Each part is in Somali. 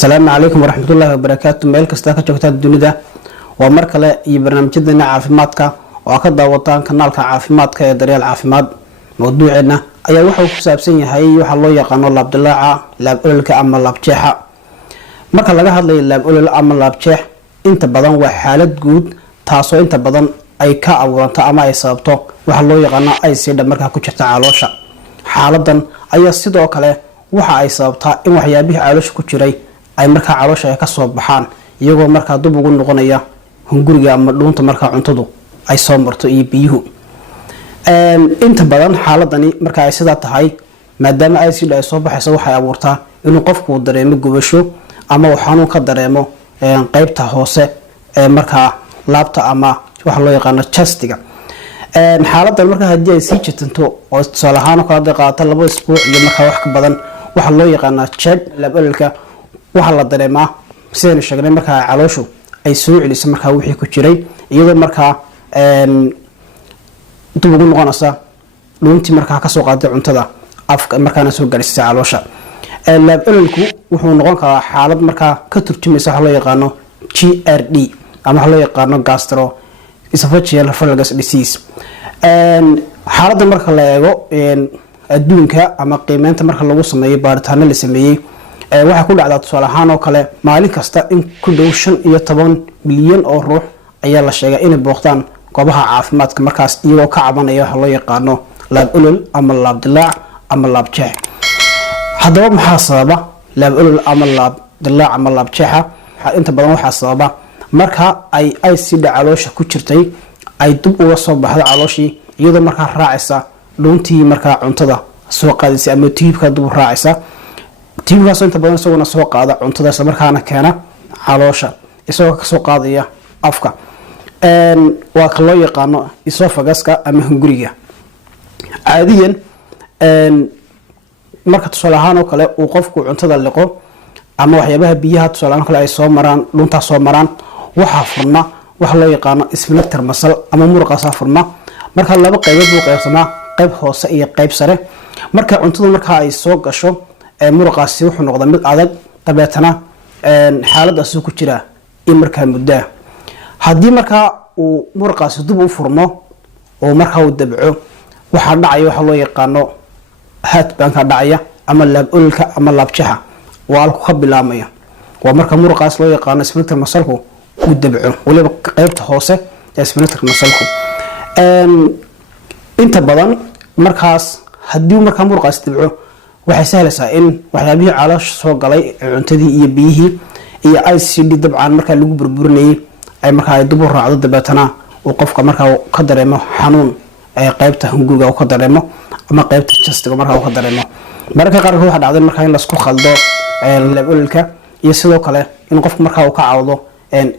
السلام عليكم ورحمة الله وبركاته. ميل كستا كجوجتا dunida waa mar kale iyo barnaamijyadeena caafimaadka oo ka daawataan kanaalka caafimaadka ee Daryeel Caafimaad. Mowduuceena ayaa waxa uu ku saabsan yahay waxa loo yaqaan laab dilaaca, laab ololka ama laab jeexa. Marka laga hadlayo laab olol ama laab jeex, inta badan waa xaalad guud taasoo inta badan ay ka abuuranto ama ay sababto waxa loo yaqaan ICD marka ku jirta caloosha. Xaaladan ayaa sidoo kale waxa ay sababtaa in waxyaabaha caloosha ku jiray ay marka caloosha ka soo baxaan iyagoo marka dib ugu noqonaya hunguriga ama dhuunta marka cuntadu ay soo marto iyo biyuhu. Inta badan xaaladani marka ay sida tahay maadaama ay si ay soo baxayso waxay abuurtaa inuu qofku dareemo gubasho ama uu xanuun ka dareemo qaybta hoose ee marka laabta ama waxa loo yaqaan chestiga. xaaladan marka hadii ay sii jirto oo salahaan kala qaato 2 isbuuc iyo marka wax ka badan waxa loo yaqaan chest laab ololka waxa la dareemaa sidoo sheegnay marka calooshu ay soo celiso marka wixii ku jiray iyadoo marka dib ugu noqonaysa dhuuntii marka ka soo qaaday cuntada afka markaana soo gaarsiisay caloosha. laab ololku wuxuu noqon karaa xaalad marka ka turjumaysa waxa loo yaqaan GERD ama waxa loo yaqaan gastroesophageal reflux disease. xaaladda marka la eego adduunka ama qiimeynta marka lagu sameeyo baaritaano la sameeyay waxa ku dhacda tusaale ahaan oo kale maalin kasta in ku dhow 15 milyan oo ruux ayaa la sheegay inay booqdaan goobaha caafimaadka markaas iyagoo ka cabanaya waxa loo yaqaan laab olol ama laab dilaac ama laab jeex. haddaba maxaa sababa laab olol ama laab dilaac ama laab jeexa? inta badan waxaa sababa marka ay ICD caloosha ku jirtay ay dib uga soo baxdo calooshii iyadoo marka raacaysa dhuuntii marka cuntada soo qaadaysa ama tiibka dib u raacaysa tiibkaas inta badan isagoo soo qaada cuntada isla markaana keena caloosha isagoo ka soo qaadaya afka. waa ka loo yaqaan esophaguska ama hunguriga. caadiyan marka tusaale ahaan oo kale uu qofku cuntada liqo ama waxyaabaha biyaha tusaale ahaan kale ay soo maraan dhunta soo maraan waxa furma waxa loo yaqaan sphincter muscle ama muruqa furma marka laba qaybood uu qaybsamaa qayb hoose iyo qayb sare. marka cuntada marka ay soo gasho muruqaasi wuxuu noqdaa mid adag tabeetana xaaladaas ku jira in marka muddo hadii marka uu muruqaasi dib u furmo oo marka uu dabco waxa dhacaya waxa loo yaqaan heartburn ka dhacaya ama laab ololka ama laab jeexa waa ku ka bilaamaya waa marka muruqaas loo yaqaan sphincter muscle uu dabco waliba qaybta hoose ee sphincter muscle inta badan markaas hadii marka muruqaas dabco waxay sahlaysaa in waxyaabihii caloosha soo galay cuntadii iyo biyihii iyo ICD dabcan marka lagu burburinayay ay marka ay dib u raacdo dabeetana uu qofka marka ka dareemo xanuun ay qaybta hunguriga uu ka dareemo ama qaybta chestiga marka uu ka dareemo. marka qaarkood waxa dhacday marka in la isku khaldo laab ololka iyo sidoo kale in qofka marka uu ka cawdo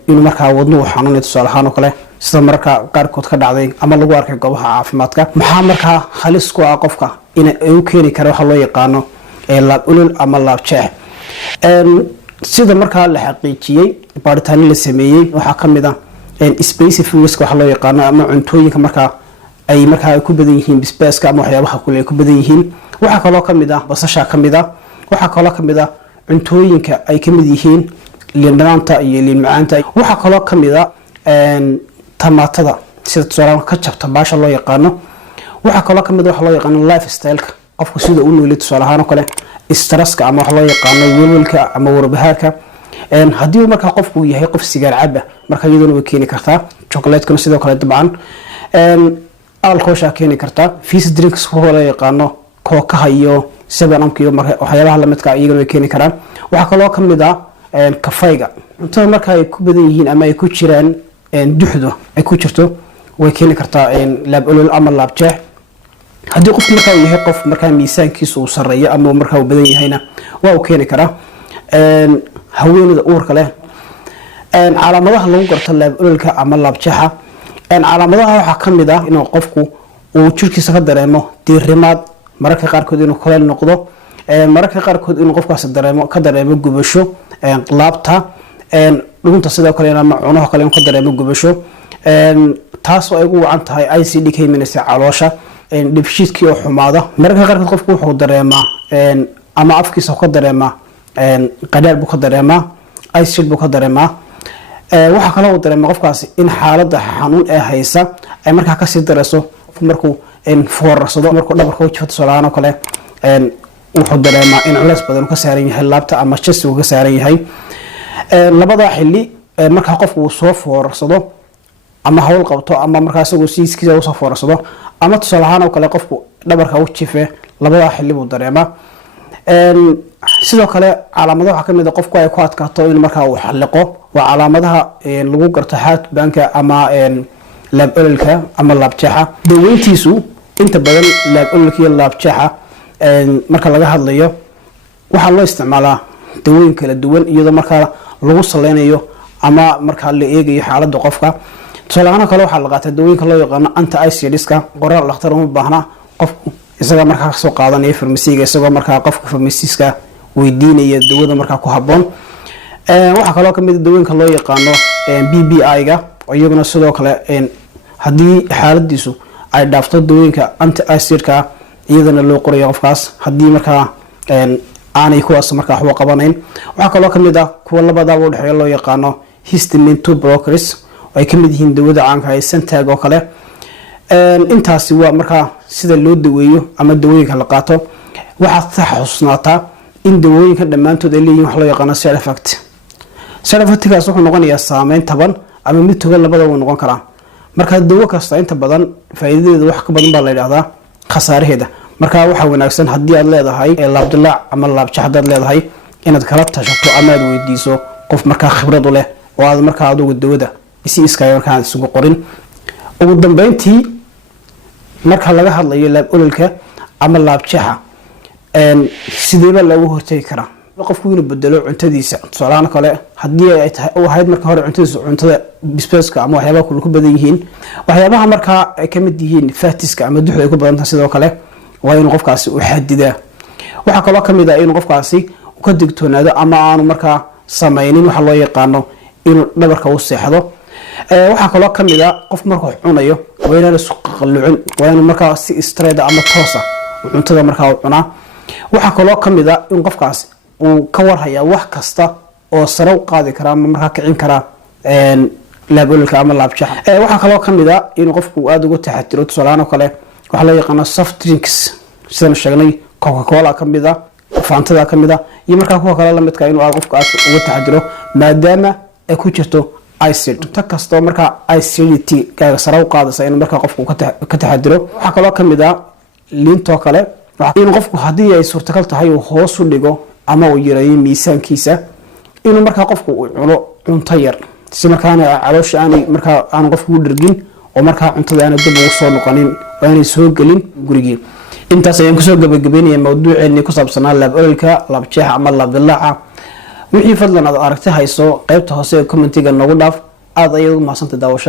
inuu marka wadnuhu xanuunayo tusaale ahaan oo kale sida marka qaarkood ka dhacday ama lagu arkay goobaha caafimaadka. maxaa marka halis ku ah qofka in ay u keeni karo waxa loo yaqaan laab olol ama laab jeex? sida marka la xaqiijiyay baaritaano la sameeyay waxa kamid ah specific foods waxa loo yaqaan ama cuntooyinka marka ay ku badan yihiin bisbaaska ama waxyaabaha kale ay ku badan yihiin. waxa kale oo kamid ah basasha kamid ah waxa kale oo kamid ah cuntooyinka ay kamid yihiin liin dhanaanta iyo liin macaanta. waxa kale oo kamid ah tamatada sida tusaale ka jabta baasha loo yaqaan. waxa kale oo kamid ah waxa loo yaqaan lifestyle-ka qofku sida uu noolid tusaale ahaan oo kale stresska ama waxa loo yaqaan welwelka ama warbahaarka. hadii marka qofku yahay qof sigaar caba marka iyaduna way keeni kartaa chocolate-kana sidoo kale dabcan alcohol keeni kartaa fizz drinks oo loo yaqaan kookaha iyo 7am iyo marka waxyaabaha la midka iyaguna way keeni karaan. waxa kale oo kamid ah kafayga cuntada marka ay ku badan yihiin ama ay ku jiraan duxdo ay ku jirto way keeni kartaa laab olol ama laab jeex. hadii qofku marka uu yahay qof marka miisaankiisu uu sareeyo ama marka uu badan yahayna waa uu keeni karaa. haweeneyda uurka leh calaamadaha lagu garto laab ololka ama laab jeexa calaamadaha waxa kamid ah inuu qofku uu jirkiisa ka dareemo diirimaad mararka qaarkood inuu kuleel noqdo mararka qaarkood inuu qofkaas ka dareemo gubasho laabta dhuunta sidoo kale ama cunaha kale inuu ka dareemo gubasho taas oo ay ugu wacan tahay ICD ka imanaysa caloosha dibshiidkii oo xumaada. mararka qaarkood qofku wuxuu dareemaa ama afkiisa ka dareemaa qadhaadh buu ka dareemaa, acid buu ka dareemaa. Waxaa kaloo uu dareemaa qofkaasi in xaaladda xanuun ee haysa ay markaa kasii dareyso. Markuu foorarsado, markuu dhabarka u jifo tusaalahaan oo kale, wuxuu dareemaa in culays badan uu ka saaran yahay laabta ama chest uu ka saaran yahay. Labada xilli markaa qofku uu soo foorarsado ama hawl qabto ama markaa isagoo siiskiisa uu soo foorarsado ama tusaalahaan oo kale qofku dhabarka u jife, labada xilli buu dareemaa. Sidoo kale calaamadaha waxaa kamid ah qofku ay ku adkaato in markaa uu xalliqo. Waa calaamadaha lagu garto xaadbaanka ama laab ololka ama laab jeexa. Daweyntiisu inta badan laab ololka iyo laab jeexa marka laga hadlayo waxaa loo isticmaalaa dawooyin kala duwan iyadoo markaa lagu saleynayo ama markaa la eegayo xaaladda qofka. tusaalahaan kale waxaa la qaataa dawooyinka loo yaqaano anti-acidiska. qoraal dhakhtar uma baahna, qofku isaga markaa kasoo qaadanaya farmasiga, isagoo markaa qofka farmasiiska weydiinaya dawada markaa ku haboon. waxaa kaloo kamid ah dawooyinka loo yaqaano BBI-ga oo iyaguna sidoo kale haddii xaaladiisu ay dhaafto dawooyinka anti-acidka iyadana loo qorayo qofkaas haddii markaa aanay kuwaas markaa waxba qabanayn. waxaa kaloo kamid ah kuwa labadaba u dhexeeya loo yaqaano histamine 2 blockers oo ay kamid yihiin dawada caanka ah Santag oo kale. intaasi waa markaa sida loo daweeyo ama dawooyinka la qaato. waxaad xasuusnaataa in dawooyinka dhammaantood ay leeyihiin wax loo yaqaano side effect. side effect-kaas wuxuu noqonayaa saameyn taban ama mid togan, labadaba noqon karaa. marka dawo kasta inta badan faa'iidadeeda wax ka badan baa la yiraahdaa khasaaraheeda. marka waxa wanaagsan haddii aad leedahay laab dilaac ama laab jeex hadaad leedahay inaad kala tashato ama aad weydiiso qof markaa khibrad u leh oo aad markaa adigu dawada iskaaga markaa isugu qorin. ugu dambeyntii marka laga hadlayo laab ololka ama laab jeexa sideeba looga hortagi karaa? qofku inuu bedelo cuntadiisa. tusaalahaan kale haddii ay tahay oo ahayd marka hore cuntada bisbaaska ama waxyaabaha ku badan yihiin, waxyaabaha markaa ay kamid yihiin fatiska ama duxda ay ku badan tahay, sidoo kale waa inuu qofkaasi u xadidaa. waxaa kaloo kamid ah inuu qofkaasi u ka digtoonaado ama aanu markaa sameynin waxa loo yaqaano inuu dhabarka u seexdo. waxaa kaloo kamid ah qof markuu cunayo waa inaan isku qalluucin, waa inuu markaa si straight ama toos ah cuntada markaa u cunaa. waxaa kaloo kamid ah in qofkaasi uu ka warhayaa wax kasta oo sare u qaadi kara ama markaa kicin kara laab ololka ama laab jeexa. waxaa kaloo kamid ah in qofku aad uga taxadiro. tusaalahaan oo kale waxaa loo yaqaano soft drinks sidaan sheegnay, Coca-Cola kamid ah, Fantada kamid ah, iyo markaa kuwa kale la midka inuu qofku aad uga taxadiro maadaama ay ku jirto acid. ta kasto markaa acidity ka sare u qaadaysa in markaa qofku ka taxadiro. waxaa kaloo kamid ah liinto kale in qofku haddii ay suurtagal tahay uu hoos u dhigo ama uu yareeyo miisaankiisa, inuu markaa qofku uu cuno cunto yar si markaana caloosha aan qofku u dhergin oo markaa cuntada aan dib ugu soo noqonin oo aanay soo gelin gurigii. intaas ayaan kusoo gabagabeynaya mawduuceennii ku saabsanaa laab ololka, laab jeexa ama laab dilaaca. wixii fadlan aad aragti hayso qaybta hoose ee commentiga noogu dhaaf. aad ayaad ugu mahadsantahay daawashada.